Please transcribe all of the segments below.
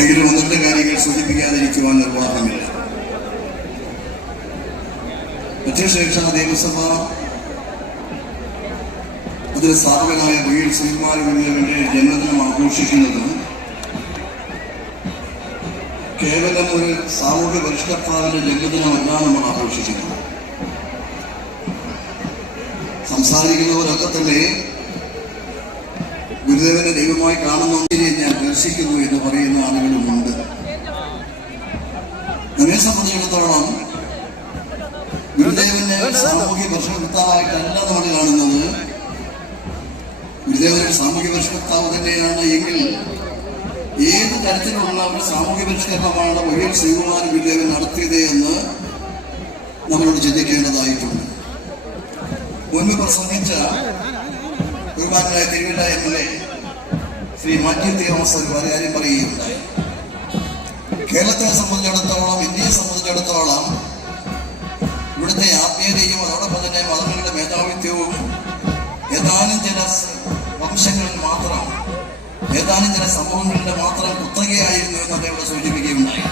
എങ്കിലും ഒന്നിന്റെ കാര്യങ്ങൾ സൂചിപ്പിക്കാതിരിക്കുവാൻ നിർവാഹമില്ല. മധ്യശേഷ ദേവസഭ അതിൽ സ്ഥാപകനായ വീർ ശ്രീകുമാരഗുരുദേവന്റെ ജന്മദിനം ആഘോഷിക്കുന്നത് കേവലം ഒരു സാമൂഹ്യ പരിഷ്കർത്താവിന്റെ ജന്മദിനമല്ല നമ്മൾ ആഘോഷിക്കുന്നത്. സംസാരിക്കുന്നവരൊക്കെ തന്നെ ഗുരുദേവനെ ദൈവമായി കാണുന്നതിനെ ഞാൻ ദർശിക്കുന്നു എന്ന് പറയുന്ന ആളുകളുമുണ്ട്. നമ്മെ സംബന്ധിച്ചിടത്തോളം ഗുരുദേവനെ സാമൂഹ്യ പരിഷ്കർത്താവായിട്ടല്ല നമ്മൾ കാണുന്നത്. ഗുരുദേവൻ സാമൂഹ്യ പരിഷ്കർത്താവ് തന്നെയാണ് എങ്കിൽ ഏത് തരത്തിലുള്ള ഒരു സാമൂഹ്യ പരിഷ്കരണമാണ് വീർ ശ്രീകുമാര ഗുരുദേവൻ നടത്തിയത് എന്ന് നമ്മളോട് ചിന്തിക്കേണ്ടതായിട്ടുണ്ട്. മുൻപ് പ്രസംഗിച്ച ബഹുമാനായ തിരുവല്ല MLA ശ്രീ മാത്യു തോമസ് ഒരു കാര്യം പറയുകയുണ്ടായി. കേരളത്തെ സംബന്ധിച്ചിടത്തോളം, ഇന്ത്യയെ സംബന്ധിച്ചിടത്തോളം ഇവിടുത്തെ ആത്മീയതയും അതോടൊപ്പം തന്നെ മതങ്ങളുടെ മേധാവിത്വവും ഏതാനും ചില വംശങ്ങളിൽ മാത്രം, ഏതാനും ചില സമൂഹങ്ങളുടെ മാത്രം കുത്തകയായിരുന്നു എന്ന് അദ്ദേഹം സൂചിപ്പിക്കുകയുണ്ടായി.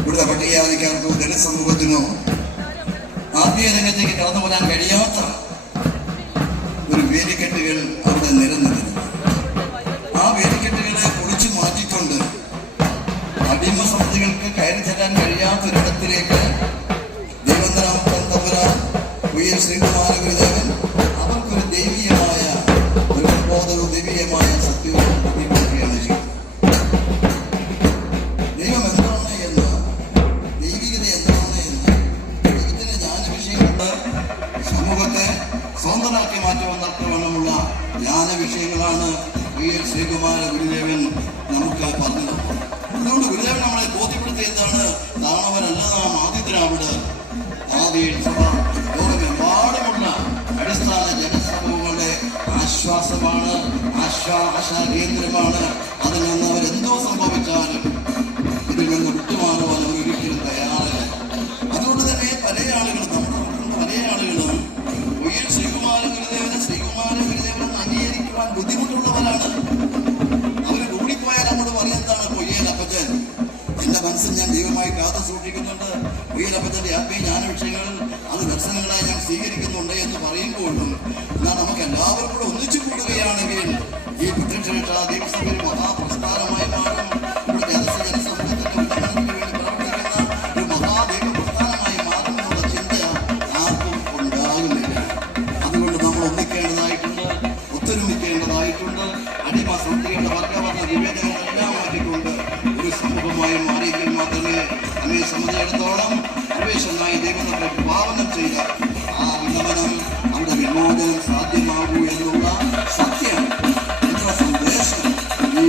ഇവിടുത്തെ പട്ടികജാതിക്കാർക്കോ ദളിത് സമൂഹത്തിനോ ആത്മീയ രംഗത്തേക്ക് കടന്നു പോരാൻ കഴിയാത്ത ഒരു വേലിക്കെട്ടുകൾ അവിടെ നിലനിന്നിരുന്നു. ആ വേലിക്കെട്ടുകളെ പൊളിച്ചു മാറ്റിക്കൊണ്ട് അടിമ സമിതികൾക്ക് കയറി ചെല്ലാൻ കഴിയാത്തൊരിടത്തിലേക്ക് ദൈവനാമത്തൻ തമ്പുരാൻ വീർ ശ്രീകുമാര ഗുരുദേവൻ അവർക്കൊരു ദൈവീയമായ ഒരു ബോധവും ദൈവീയമായ സത്യവും പ്രതിപാദിക്കുകയാണ് ചെയ്യുന്നത്. ദൈവം എന്താണ് എന്ന്, ദൈവികത എന്താണ് എന്ന്, ദൈവത്തിന്റെ ജ്ഞാനവിഷയങ്ങളുടെ സമൂഹത്തെ സ്വതന്ത്രമാക്കി മാറ്റുമെന്നർത്ഥമുള്ള ജ്ഞാനവിഷയങ്ങളാണ് വീർ ശ്രീകുമാര ഗുരുദേവൻ നമുക്ക് പറഞ്ഞത്. അതുകൊണ്ട് ഗുരുദേവൻ നമ്മളെ ബോധ്യപ്പെടുത്തിയ എന്താണ്? താണവരല്ല നാം ആദിദ്രാവിഡ്, ആദിയിൽ സഭ ലോകമെമ്പാടുമുള്ള അടിസ്ഥാന ജനസമൂഹങ്ങളുടെ ആശ്വാസമാണ്, ആശാകേന്ദ്രമാണ്. അതിൽ നിന്ന് അവരെന്തോ സംഭവിച്ചാലും ഇതിൽ നിന്ന് വിട്ടുമാറുവാൻ അവർ ഒരിക്കലും തയ്യാറല്ല. അതുകൊണ്ട് തന്നെ പല ആളുകളും വീർ ശ്രീകുമാര ഗുരുദേവനെ അംഗീകരിക്കുവാൻ ബുദ്ധിമുട്ടുള്ളവരാണ്. അവർ കൂടിപ്പോയാൽ നമ്മോട് പറയുന്നതാണ് പൊയ്യലപ്പച്ചൻ, എന്റെ മനസ്സിൽ ഞാൻ ദൈവമായി കാത്തു സൂക്ഷിക്കുന്നുണ്ട്, പൊയ്യലപ്പച്ചന്റെ ആത്മീയ ജ്ഞാന വിഷയങ്ങൾ അത് ദർശനങ്ങളായി ഞാൻ സ്വീകരിക്കുന്നുണ്ട് എന്ന് പറയുമ്പോഴും എന്നാൽ നമുക്ക് എല്ലാവരും കൂടെ ഒന്നിച്ചു കൂടുകയാണെങ്കിൽ ഈ പ്രത്യക്ഷ ദൈവസഭയിൽ മഹാപ്രസ്ഥാനമായി മാറും. ഇവിടെ ജനസമൂഹത്തിന്റെ ഉന്നമനത്തിന് വേണ്ടി പ്രവർത്തിക്കുന്ന ഒരു മഹാദൈവ പ്രസ്ഥാനമായി മാറുമെന്നുള്ള ചിന്ത ആർക്കും ഉണ്ടാകുന്നില്ല. അതുകൊണ്ട് നമ്മൾ ഒന്നിക്കേണ്ടതായിട്ടുണ്ട്, ഒത്തൊരുമിക്കേണ്ടതായിട്ടുണ്ട്. അടിമ സമിതികളുടെ വർഗവർണ്ണ വിവേചനങ്ങളെല്ലാം മാറ്റിക്കൊണ്ട് ഒരു സമൂഹമായി മാറിയെങ്കിൽ മാത്രമേ നമ്മെ സംബന്ധിച്ചിടത്തോളം അന്വേഷണമായി ദൈവം നമ്മളെ വിഭാവനം ചെയ്ത ആ ഉന്നമനം, അവിടെ വിമോചനം സാധ്യമാകൂ എന്നുള്ള സത്യം എന്ന സന്ദേശം ഈ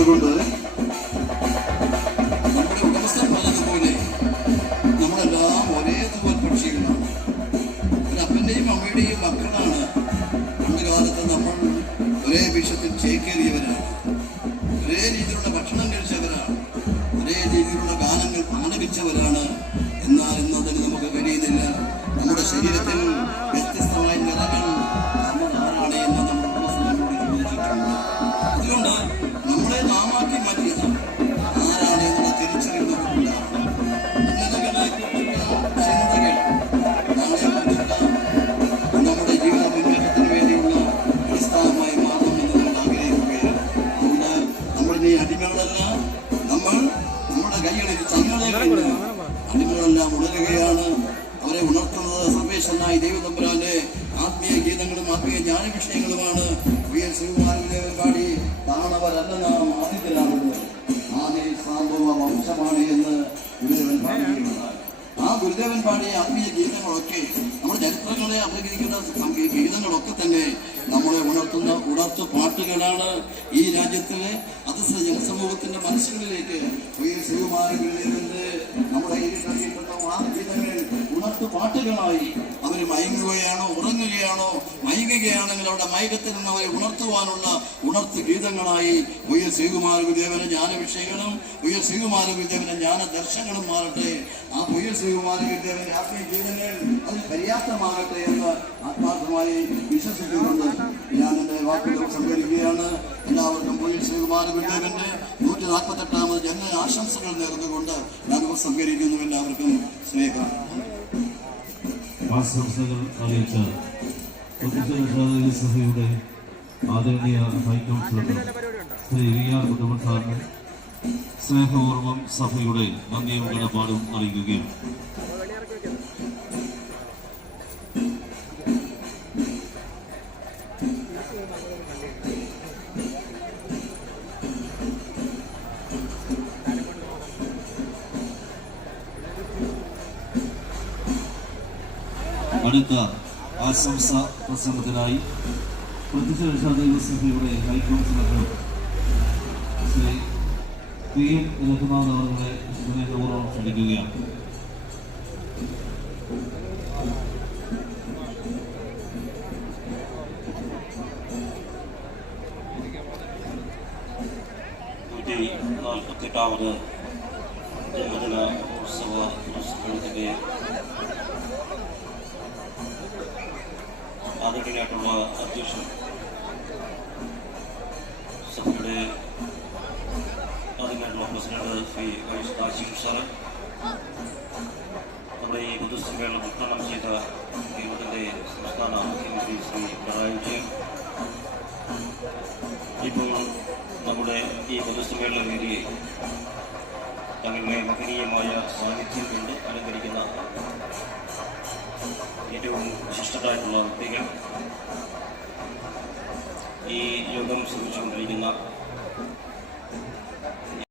അതുകൊണ്ട് നമ്മുടെ ഉടമസ്ഥൻ പറഞ്ഞതുപോലെ നമ്മളെല്ലാം ഒരേ തൂവൽ പക്ഷികളാണ്. ഒരു അപ്പന്റെയും അമ്മയുടെയും മക്കളാണ്. പണ്ട് കാലത്ത് നമ്മൾ ഒരേ വിഷത്തിൽ ചേക്കേറിയവരാണ്. ഒരേ രീതിയിലുള്ള ഭക്ഷണം കഴിച്ചവരാണ്. ഒരേ രീതിയിലുള്ള ഗാനങ്ങൾ ആലപിച്ചവരാണ്. എന്നാൽ ഇന്നതിന് നമുക്ക് കഴിയുന്നില്ല. നമ്മുടെ ശരീരത്തിൽ വ്യത്യസ്തമായ നിറങ്ങൾ നമ്മൾ ആരാണ് എന്ന് നമ്മുടെ ഉടമസ്ഥനോട് ചോദിച്ചിട്ടുണ്ട്. അതുകൊണ്ട് നമ്മളെ നാമാക്കി മാറ്റിയത് ആരാണ് എന്നുള്ള തിരിച്ചറിയുന്നതുകൊണ്ടാണ്. ഇന്നലകളെ കുറിച്ചുള്ള ചിന്തകൾ നാളെ നമ്മുടെ ജീവിത മുന്നേറ്റത്തിന് വേണ്ടിയുള്ള അടിസ്ഥാനമായി മാറണമെന്ന് നമ്മൾ ആഗ്രഹിക്കുകയാണ്. അതുകൊണ്ട് നമ്മളിനി അടിമകളല്ല, നമ്മൾ നമ്മുടെ കൈകളിൽ തങ്ങളെ അടിമകളെല്ലാം ഉണരുകയാണ്. അവരെ ഉണർത്തുന്നത് സർവേശ്വരനായ ദൈവതമ്പുരാന്റെ ആത്മീയ ഗീതങ്ങളും ആത്മീയ ജ്ഞാനവിഷയങ്ങളുമാണ്. ശ്രീകുമാരദേവൻ പാടി താണവരല്ല നാം ആദിത്യനാണുള്ളത്, ആദ്യ സാമ്പവ വംശമാണ് എന്ന് ഗുരുദേവൻ പാടിയുള്ളതാണ്. ആ ഗുരുദേവൻ പാടിയ ആത്മീയ ഗീതങ്ങളൊക്കെ നമ്മുടെ ചരിത്രങ്ങളെ അഭിനയിക്കുന്ന ഗീതങ്ങളൊക്കെ തന്നെ നമ്മളെ ഉണർത്തുന്ന ഉണർത്തു പാട്ടുകളാണ്. ഈ രാജ്യത്തിലെ അധസ്ഥ ജനസമൂഹത്തിന്റെ മനസ്സുകളിലേക്ക് ശ്രീകുമാരദേവന്റെ നമ്മുടെ കിട്ടുന്ന ആ ഗീതങ്ങൾ ഉണർത്തു പാട്ടുകളായി അവർ മയങ്ങുകയാണോ ഉറങ്ങുകയാണോ? മയങ്ങുകയാണെങ്കിൽ അവിടെ മയക്കത്തിൽ നിന്ന് അവരെ ഉണർത്തുവാനുള്ള ഉണർത്തു ഗീതങ്ങളായി ശ്രീകുമാര ഗുരുദേവന്റെ ജ്ഞാനവിഷയങ്ങളും ശ്രീകുമാര ഗുരുദേവന്റെ ജ്ഞാന ദർശനങ്ങളും മാറട്ടെ. ആ ശ്രീകുമാര ഗുരുദേവന്റെ ആത്മീയ ഗീതങ്ങൾ അതിന് പര്യാപ്തമാകട്ടെ എന്ന് ആത്മാർത്ഥമായി വിശ്വസിക്കുന്നുണ്ട്. ഞാൻ എന്റെ വാക്കുകൾ സംഭരിക്കുകയാണ്. എല്ലാവർക്കും ശ്രീകുമാര ഗുരുദേവന്റെ 148ാമത് ജന്മ ആശംസകൾ നേർന്നുകൊണ്ട് ഞാൻ സംഭരിക്കുന്നു. എല്ലാവർക്കും സ്നേഹം ആശംസകൾ അറിയിച്ച സഭയുടെ ആദരണീയ ഹൈക്കൗൺസിലർ ശ്രീ വി.ആർ. കുട്ടപ്പൻ സാറിന് സ്നേഹപൂർവ്വം സഭയുടെ നന്ദിയും കടപ്പാടും അറിയിക്കുകയും അടുത്ത ആശംസ പ്രസംഗത്തിനായി പ്രത്യക്ഷ ദൈവസഭയുടെ ഹൈക്കൗൺസിലർ ശ്രീ പി.എം. രഘുനാഥ് അവരുടെ സ്നേഹപൂർവ്വം ക്ഷണിക്കുകയാണ്. ജന്മദിന ഉത്സവ പുരസ്കാരത്തിന്റെ ആദരണീയനായിട്ടുള്ള അധ്യക്ഷൻ സഭയുടെ ആദ്യമായിട്ടുള്ള പ്രസിഡന്റ് ശ്രീ ആശിഷ് സാറ്, നമ്മുടെ ഈ പൊതുസമ്മേളനം ഉദ്ഘാടനം ചെയ്ത കേരളത്തിന്റെ സംസ്ഥാന മുഖ്യമന്ത്രി ശ്രീ പിണറായി വിജയൻ, ഇപ്പോൾ നമ്മുടെ ഈ പൊതുസമ്മേളന വേദിയെ തങ്ങളുടെ മഹനീയമായ സാന്നിധ്യം കൊണ്ട് അലങ്കരിക്കുന്ന ഏറ്റവും വിശിഷ്ടരായിട്ടുള്ള വ്യക്തികൾ, ഈ യോഗം ശ്രമിച്ചുകൊണ്ടിരിക്കുന്ന